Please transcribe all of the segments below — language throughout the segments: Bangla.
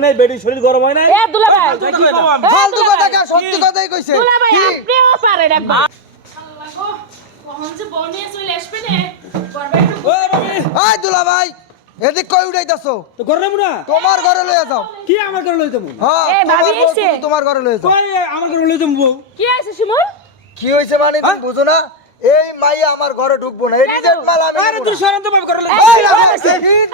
নাই বেডি শরীর গরম হয় নাই এ দুলাভাই ফালতু কথা কা সত্যি কথাই কইছে দুলাভাই আপনিও পারেন একবার আল্লাহ গো কখন যে বনিয়ে চলে আসবে না করবে একটু ও বাবি এই দুলা ভাই এদিক কই উড়াইতাছো তো ঘরে নেবো না তোমার ঘরে লইয়া যাও কি আমার ঘরে লইতে মু হ্যাঁ এ, ভাবি তোমার বউ এসে। তুমি তোমার ঘরে লইয়া যাও কই আমার ঘরে লইতে মু কি আছে শিমুল কি হইছে মানে তুমি বুঝো না এই মাইয়া আমার ঘরে ঢুকবো না এই রিজেক্ট মাল আমি আরে নেবো তুই না। সরন্ত বাবু ঘরে লইতে এই না,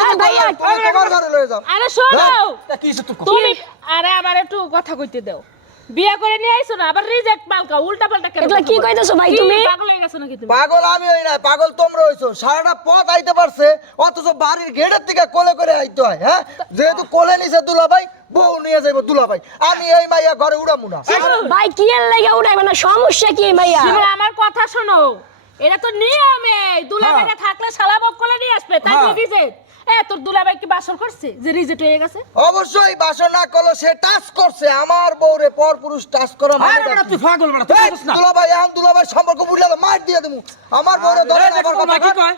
এই ভাইয়া, তুমি তোমার ঘরে লইয়া যাও আরে শোনো কি হইছে তুই তুমি আরে আমার একটু কথা কইতে দাও বিয়া করে নিয়ে আইছো না আবার রিজেক্ট মালকা উল্টা পাল্টা কেন এগুলা কি কইতাছো ভাই তুমি? পাগল হয়ে গেছো নাকি তুমি পাগল আমি হই না পাগল তোমরা হইছো সারাটা পথ আইতে পারছে অথচ বাড়ির গেটের থেকে কোলে করে আইতে হয় হ্যাঁ যেহেতু কোলে নিছে দুলা ভাই বউ নিয়ে যাইবো দুলা ভাই আমি এই মাইয়া ঘরে উড়ামু না ভাই কি এর লাগা উঠাইবে না সমস্যা কি ভাইয়া শিমুল আমার কথা শোনো এটা তো নিয়মে দুলাভাইটা থাকলে শালা বক করে নিয়ে আসবে তাই হ্যাঁ। রিজেক্ট তোর দুলাভাই কি বাসর করছে যে রিজেক্ট হয়ে গেছে অবশ্যই বাসন না করলো সে টাচ করছে আমার বউরে পর পুরুষ টাচ করা মানে আরে বড় তুই পাগল বড় তুই বুঝছ না দুলা ভাই আম দুলা ভাই সম্পর্ক বুঝলে মার দিয়ে দেবো আমার বউরে ধরে এই না, দেখো আমার মা কি কথা কয়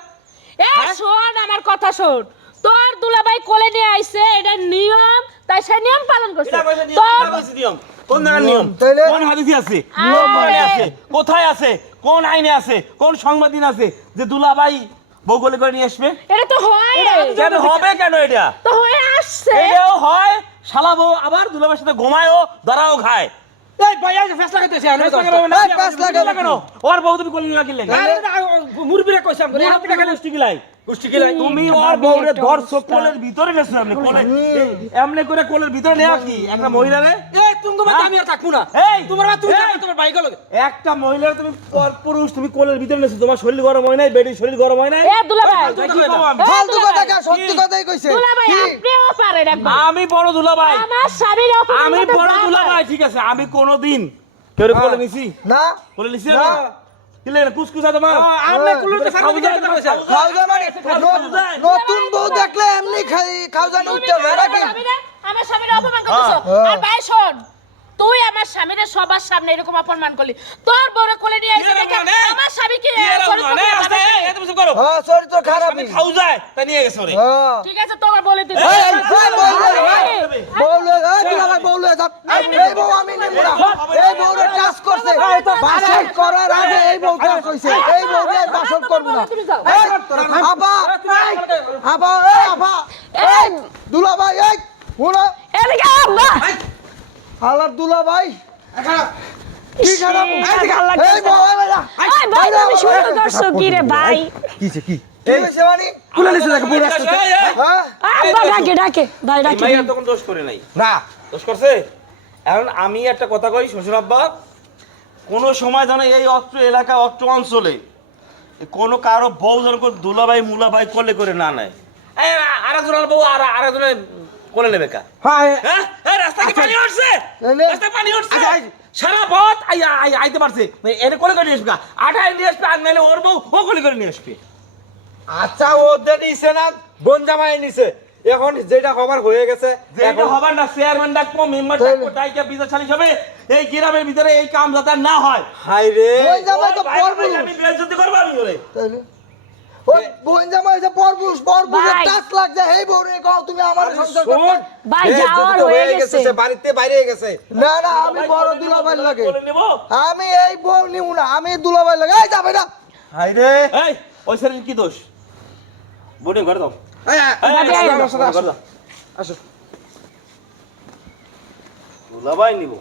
শোন আমার কথা শোন তোর দুলাভাই কোলে নিয়ে আইছে এটা নিয়ম তাই সে নিয়ম পালন করছে এটা কইছে তোর নিয়ম কইছে নিয়ম কোন জায়গার নিয়ম তাইলে? কোন হাদিসে আছে আরে। কোন কোরআনে আছে কোথায় আছে কোন আইনে আছে কোন সংবিধান আছে যে দুলাভাই বউ কোলে করে নিয়ে আসবে এটা তো হয় কেন হবে কেন এটা তো হয়ে আসছে এটাও হয় শালা বউ আবার দুলাভাইয়ের সাথে ঘুমায়ও ধরাও খায় এই ভাই আজ ফেসলা করতেছে আমি ফেসলা করব না এই ফেসলা করবে কেন ওর বউ তুমি কোলে নিয়ে গেলে আরে মুরবিরা কইছাম রে হাত থেকে কুষ্টি গিলাই কুষ্টি গিলাই তুমি ওর বউরে ধর চোখ কোলের ভিতরে নেছো এমনি কোলে এমনি করে কোলের ভিতরে নেয়া কি একটা মহিলারে এই তুমি মত আমি আর থাকবো না এই তোমার মা তুমি এই, তোমার ভাই গেল একটা মহিলার তুমি পুরুষ তুমি কোলের ভিতরে নেছো তোমার শরীর গরম হয় নাই বেডি শরীর গরম হয় নাই এ দুলাভাই কি কম আমি? ফালতু কথা কা সত্যি কথাই কইছে দুলাভাই কি? আপনিও পারেন একবার আমি বড় দুলাভাই আমার স্বামীর অপমান আমি করতে বড় যা দুলাভাই ঠিক আছে আমি কোনোদিন কেউ কোলে নিছি না কোলে নিছি না। কিলে কুসকুসা তোমার আমরা কুলুতে সারা দিন কথা কইছাম খাওয়া মানে নতুন বউ দেখলে এমনি খাওয়া জানি উঠতে হবে নাকি আমার স্বামীর অপমান করতেছ আর ভাই শোন তুই আমার স্বামীর সবার সামনে এরকম অপমান করলি তোর বড় কোলে নিয়ে আইছে দেখে আমার স্বামী কি হ্যাঁ চরিত্র খারাপ খাও যায় তা নিয়ে গেছে ওরে হ্যাঁ ঠিক আছে তোমার বলে দিই বউলে এই দুলা ভাই বউলে যা এই বউ আমি নেব না এই বউরে টাচ করছে বাসন করার আগে এই বউ টাচ হইছে এই বউরে বাসন করব না এই, আপা আপা এই আপা এই দুলা ভাই এই হুনা এদিকে আব্বা আলার দুলা ভাই কি খারাপ এই বউ এই ভাইরা এই ভাই তুমি শুরু করছো কি রে ভাই কিছে কি হইছে মানে কুলে নিছে দেখো পুরো রাস্তা হ্যাঁ আব্বা ডাকে ভাই ডাকে মাইয়া তখন দোষ করে নাই না দোষ করছে এখন আমি একটা কথা কই শ্বশুর আব্বা কোন সময় জানো এই অত্র এলাকা অত্র অঞ্চলে কোন কারো বউ যেন দুলাভাই মুলাভাই কোলে করে না নেয় আরেকজনের বউ আরেকজনের কোলে নেবে কা হ্যাঁ হ্যাঁ এই রাস্তা কি পানি উঠছে এনে। রাস্তা পানি উঠছে সারা পথ আইতে পারছে এনে কোলে করে নিয়ে আসবে আঠাই নিয়ে আসবে আর নাহলে ওর বউ ও কোলে করে নিয়ে আসবে আচ্ছা ওদের নিছে না বোন জামাই নিছে এখন যেটা খবর হয়ে গেছে যে এটা হবার না চেয়ারম্যান ডাকবো মেম্বার ডাকবো ডাইকা বিচার সালিশ হবে এই গ্রামের ভিতরে এই কাম যাতে না হয় হাই রে ওই জামাই তো ভাই, পরপুরুষ আমি বেইজ্জতি করবো আমি ওরে তাইলে ওই বোন জামাই যে পরপুরুষ ভাই। টাচ লাগছে এই বউরে কও তুমি আমার সংসার করতে শোন ভাই, এ যাওয়ার যদি হয়ে গেছে। সে বাড়িতে বাইরে গেছে না না আমি বড় দুলাভাই লাগে কোলে নেবো আমি এই বউ নিব না আমি দুলাভাই লাগে এই যাবে না হাই রে এই ওই শরীর কি দোষ বোনে ঘরে দাও এই, এই, বাবা, এই, আসো, ঘরে আসো, দাও। আসো দুলাভাই নিব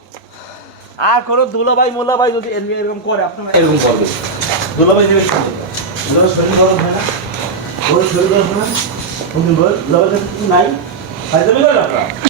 আর কোনো দুলাভাই মোলাভাই যদি এরকম করে আপনারা এরকম করবে দুলাভাই দেবে দুলাভাই শরীর গরম হয় না ওর শরীর গরম হয় না দুলাভাই নাই ফাইজলামি করে আপনারা